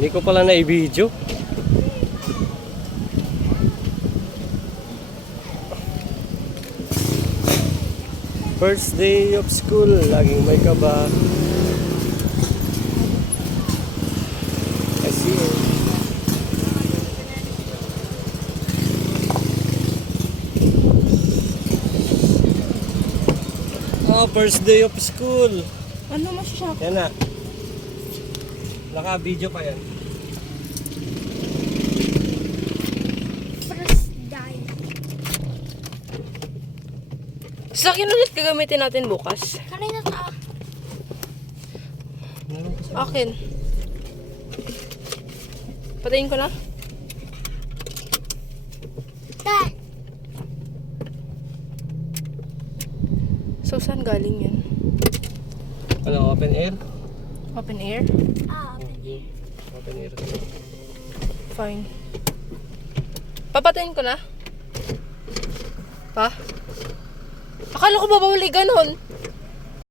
Hindi ko pala na-video. First day of school, laging may kaba. I see you. Oh, first day of school. Ano masya? Yan na. Naka-video pa yan. First die. Sa akin ulit gagamitin natin bukas. Kanina ta. Meron pa sa Akin. Patayin ko na. Dad. So, saan galing yan? ano, open air? Open air? Open air. Fine. Papatayin ko na? Pa? Akala ko babawali ganon.